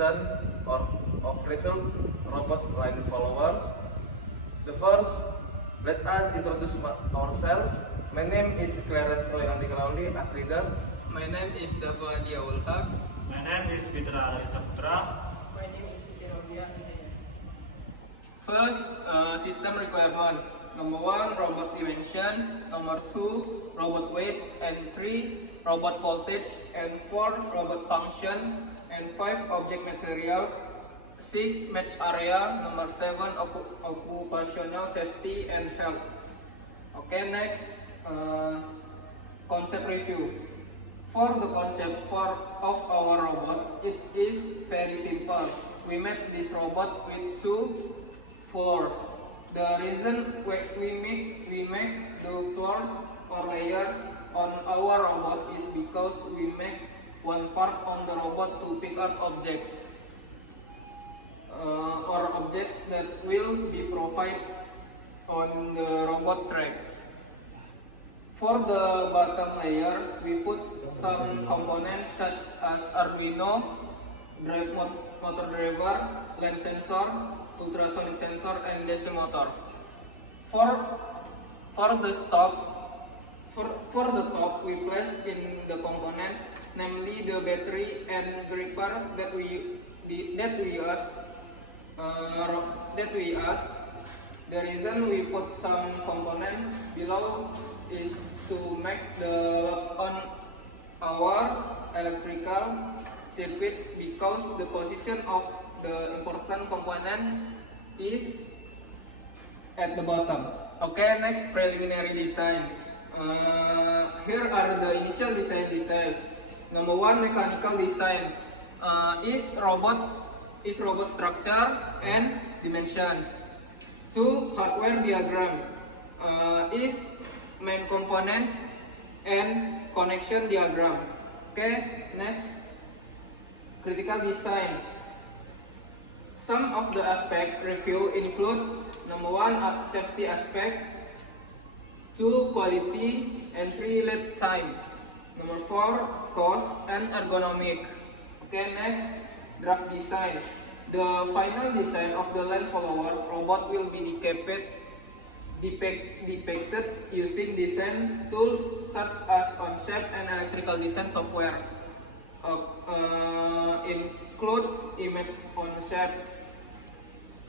lesson of result robot line followers. The first, let us introduce ourselves. My name is Clarence Roy Andikalauli as leader. My name is Dava Diaul Haq. My name is Fitra Alaysa Putra. My name is Siti Robia. First, system requirements. Number 1, robot dimensions. Number 2, robot weight. And 3, robot voltage. And 4, robot function. And 5, object material. 6, match area. Number 7, occupational safety and health. Okay, next, concept review. For the concept of our robot, it is very simple. We made this robot with 2 floors. The reason we make the floors or layers on our robot is because we make one part on the robot to pick up objects or objects that will be provided on the robot track. For the bottom layer, we put some components such as Arduino, motor driver, LED sensor, ultrasonic sensor, and DC motor. For the top, we place in the components, namely the battery and gripper that we use. The reason we put some components below is to make the lock on our electrical circuits, because the position of the important components is at the bottom. Okay, next, preliminary design. Here are the initial design details. Number 1, mechanical designs. Is robot structure and dimensions. 2, hardware diagram. Is main components and connection diagram. Okay, next, critical design. Some of the aspect review include: number 1, safety aspect, 2, quality, and 3, lead time. Number 4, cost and ergonomic. Okay, next, draft design. The final design of the line follower robot will be depicted using design tools such as OnShape and electrical design software. Include image OnShape,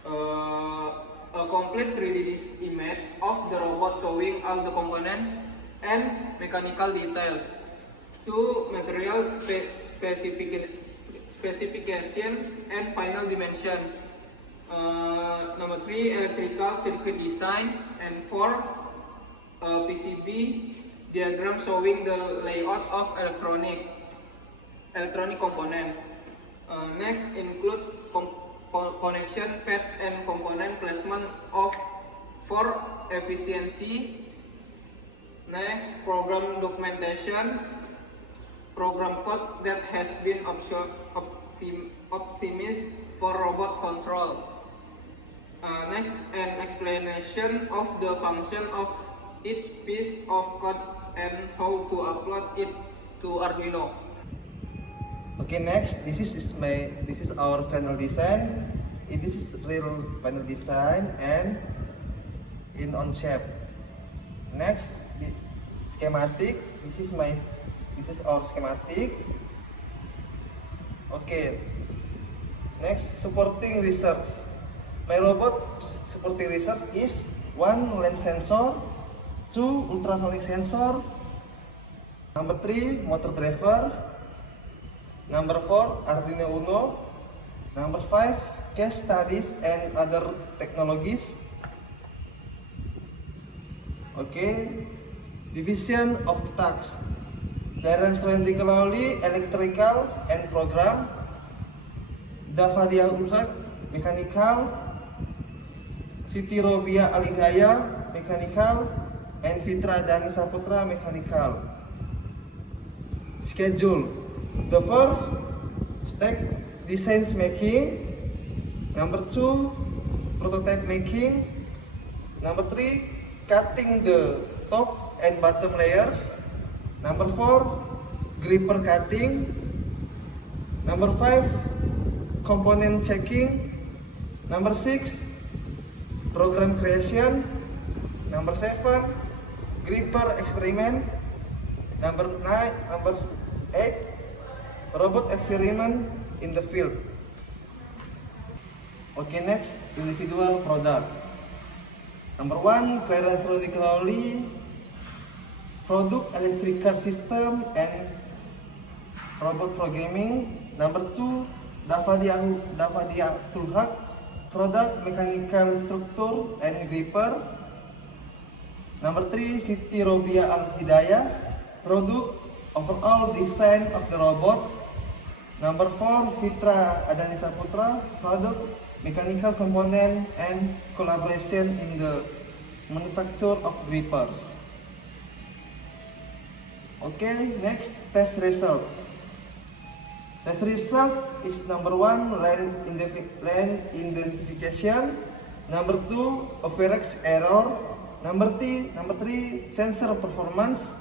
a complete 3D image of the robot showing all the components and mechanical details. 2, material specification and final dimensions. Number 3, electrical circuit design, and 4, PCB diagram showing the layout of electronic component. Next includes connection pads and component placement for efficiency. Next, program documentation, program code that has been optimized for robot control. Next, an explanation of the function of each piece of code and how to upload it to Arduino. Okay, next, this is our final design. This is real final design and in OnShape. Next, the schematic. This is our schematic. Okay. Next, supporting research. My robot supporting research is 1, lens sensor, 2, ultrasonic sensor, number 3, motor driver, number 4, Arduino Uno, number 5, case studies and other technologies. Okay, division of tasks. Clarence Roy Andikalauli, electrical and program. Dava Diaul Haq, mechanical. Siti Robia Aligaya, mechanical. And Fitra Danisa Putra, mechanical. Schedule. The first step, designs making. Number 2, prototype making. Number 3, cutting the top and bottom layers. Number 4, gripper cutting. Number 5, component checking. Number 6, program creation. Number 7, gripper experiment. Number 8, robot experiment in the field. Okay, next, individual product. Number 1, Clarence Crowley, product electrical system and robot programming. Number 2, Davadia Tulhak, product mechanical structure and gripper. Number 3, Siti Robia Al-Hidayah, product overall design of the robot. Number 4, Fitra Adanisa Putra, product mechanical component and collaboration in the manufacture of grippers. Okay, next, test result. Test result is number 1, land identification. Number 2, overage error. Number 3, sensor performance.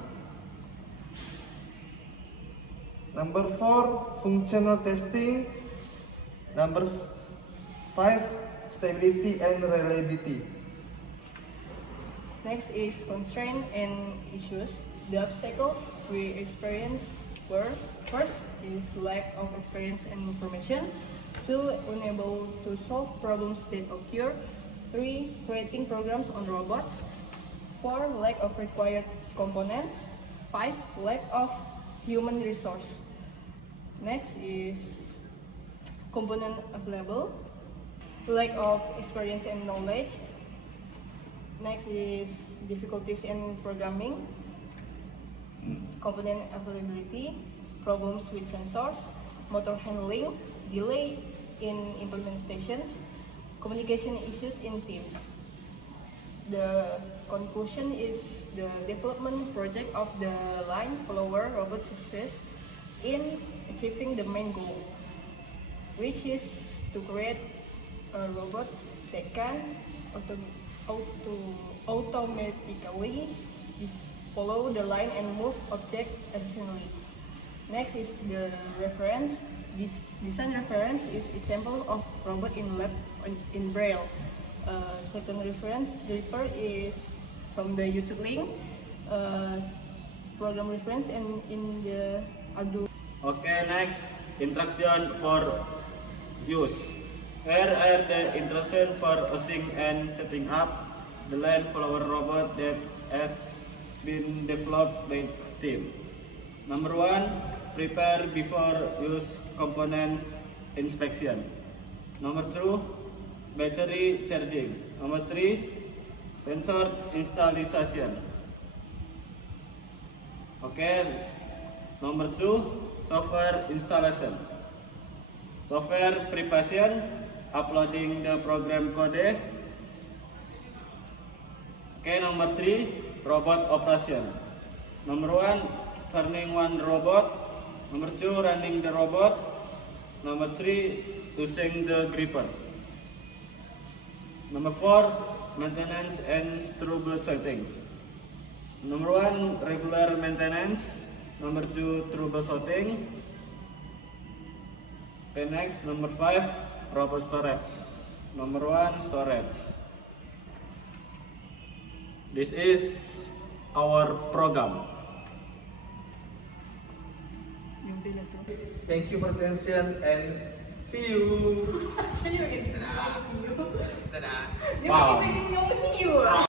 Number 4, functional testing. Number 5, stability and reliability. Next is constraint and issues. The obstacles we experienced were: first is lack of experience and information. 2, unable to solve problems that occur. 3, creating programs on robots. 4, lack of required components. 5, lack of human resource. Next is component available. Lack of experience and knowledge. Next is difficulties in programming. Component availability, problems with sensors, motor handling, delay in implementations, communication issues in teams. The conclusion is the development project of the line follower robot success in achieving the main goal, which is to create a robot that can automatically follow the line and move object efficiently. Next is the reference. This design reference is example of robot in lab in Braille. Second reference, gripper, is from the YouTube link. Program reference and in the Arduino. Okay, next, instruction for use. Here are the instructions for using and setting up the line follower robot that has been developed by team. Number 1, prepare before use component inspection. Number 2, battery charging. Number 3, sensor installation. Okay. Number 2, software installation. Software preparation, uploading the program code. Okay, number 3, robot operation. Number 1, turning one robot. Number 2, running the robot. Number 3, using the gripper. Number 4, maintenance and troubleshooting. Number 1, regular maintenance. Number 2, troubleshooting. Okay, next, number 5, robot storage. Number 1, storage. This is our program. Thank you for attention and see you. See you in. See you. Dadah. Dia Wow. masih pengen ngomong see you.